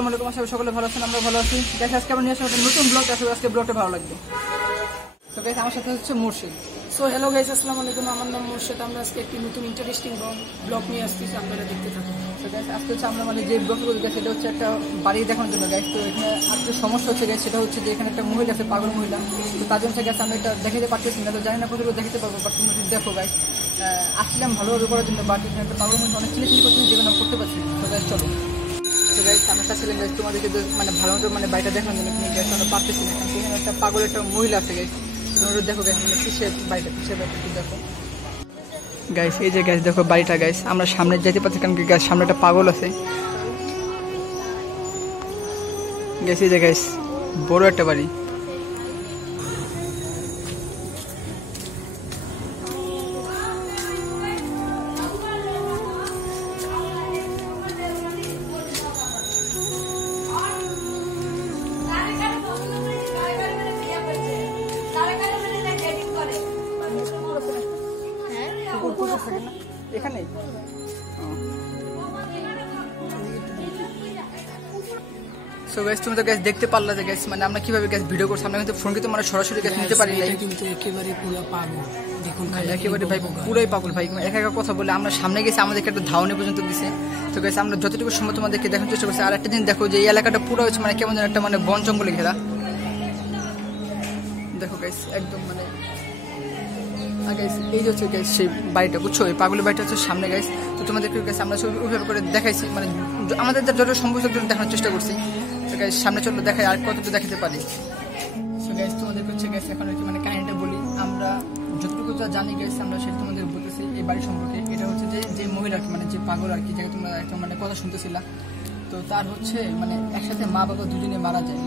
আসসালামু আলাইকুম, আশা করি সকলে ভালো আছেন, আমরা ভালো আছি। গাইস আজকে আমরা নিয়ে আসলাম একটা নতুন ব্লগ, আসলে আজকে ব্লগটা ভালো লাগবে। সো গাইস আমার সাথে হচ্ছে মুর্শিদ। সো হ্যালো গাইস, আসসালামু আলাইকুম, আমার নাম মুর্শিদ। আমরা আজকে একটি নতুন ইন্টারেস্টিং ব্লগ নিয়ে আসছি, আপনারা দেখতে থাকুন। সো গাইস আজকে হচ্ছে আমরা যে ব্লগটা করি সেটা হচ্ছে একটা বাড়ি দেখানোর জন্য গাইস। তো এখানে আজকে সমস্যা হচ্ছে গাইস, সেটা হচ্ছে যে এখানে একটা মহিলা আছে, পাগল মহিলা। তো তার জন্য গাইস আমরা এটা দেখাতে পারতেছি না, তো জানি না কতটুকু দেখাতে পারবো, বাট তুমি দেখো গাইস। আসছিলাম ভালোভাবে করার জন্য, বাট এখানে একটা পাগল মহিলা অনেক চিলি করছি, যেগুলো আমরা করতে পারছি। তো গাইস চলো। তো গাইস আমরা চাচ্ছিলাম গাইস তোমাদেরকে ভালো মতো বাড়িটা দেখানোর জন্য, কিন্তু গাইস আমরা পারতেছি না, কারণ এখানে একটা পাগল একটা মহিলা আছে গাইস। তোমরা দেখো গাইস, কিসের বাড়িটা দেখো গাইস। এই যে গাইস দেখো বাড়িটা গাইস, আমরা সামনে যেতে পারছি কারণ কি গাইস সামনে একটা পাগল আছে গাইস। এই যে গাইস বড় একটা বাড়ি। এখানে সো গাইস তুমি তো গাইস দেখতে পারলা যে গাইস আমরা কিভাবে গাইস ভিডিও করছি। আমরা কিন্তু ফোন কিন্তু সরাসরি গাইস নিতে পারি না, কিন্তু একেবারে পুরো পাগল। দেখুন ভাই একেবারে ভাই পুরোই পাগল ভাই, একা একা কথা বলে। আমরা সামনে গেছি, আমাদেরকে একটা ধাওয়ানি পর্যন্ত দিছে। তো গাইস আমরা যতটুকু সময় তোমাদেরকে দেখানোর চেষ্টা করছি। আর একটা দিন দেখো যে এই এলাকাটা পুরো হচ্ছে কেমন যেন একটা বন জঙ্গলে ঘেরা। দেখো গাইস একদম গাইস এই যে হচ্ছে গাইস সেই বাড়িটা, বুঝছো? এই পাগলের বাড়িটা হচ্ছে সামনে গাইস। তো তোমাদেরকে গাইস আমরা ওইভাবে করে দেখাইছি, আমাদের যত সম্ভব দেখানোর চেষ্টা করছি। তো গাইস সামনে চলো দেখাই আর কতটুকু দেখাতে পারি। সো গাইস তোমাদের হচ্ছে গাইস এখন কাহিনীটা বলি। আমরা যতটুকু যা জানি গাইস আমরা সেটা তোমাদের বলতেছি এই বাড়ি সম্পর্কে। এটা হচ্ছে যে মহিলা যে পাগল আর কি, যাকে তোমরা একটা কথা শুনতেছিলা। তো তার হচ্ছে একসাথে মা বাবা দুজনে মারা যায়।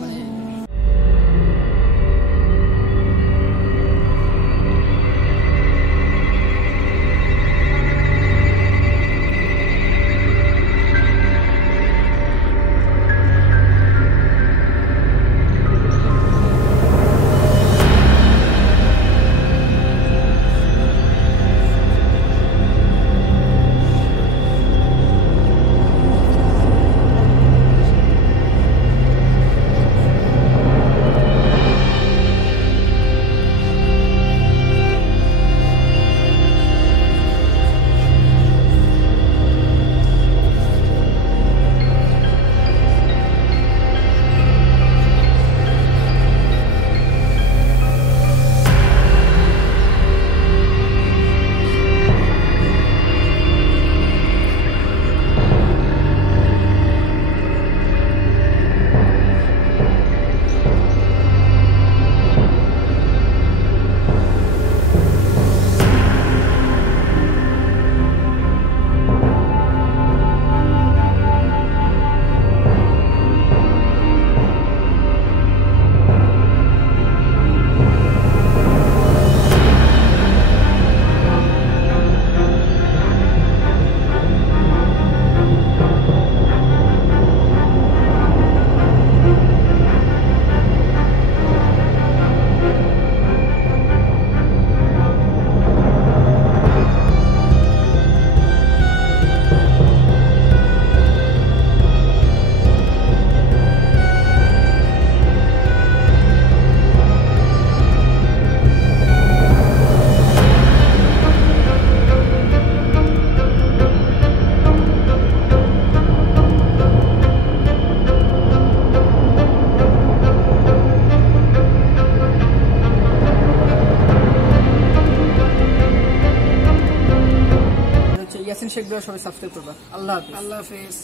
ইয়াসিন শেখ সবাই সাবস্ক্রাইব করবা। আল্লাহ হাফেজ।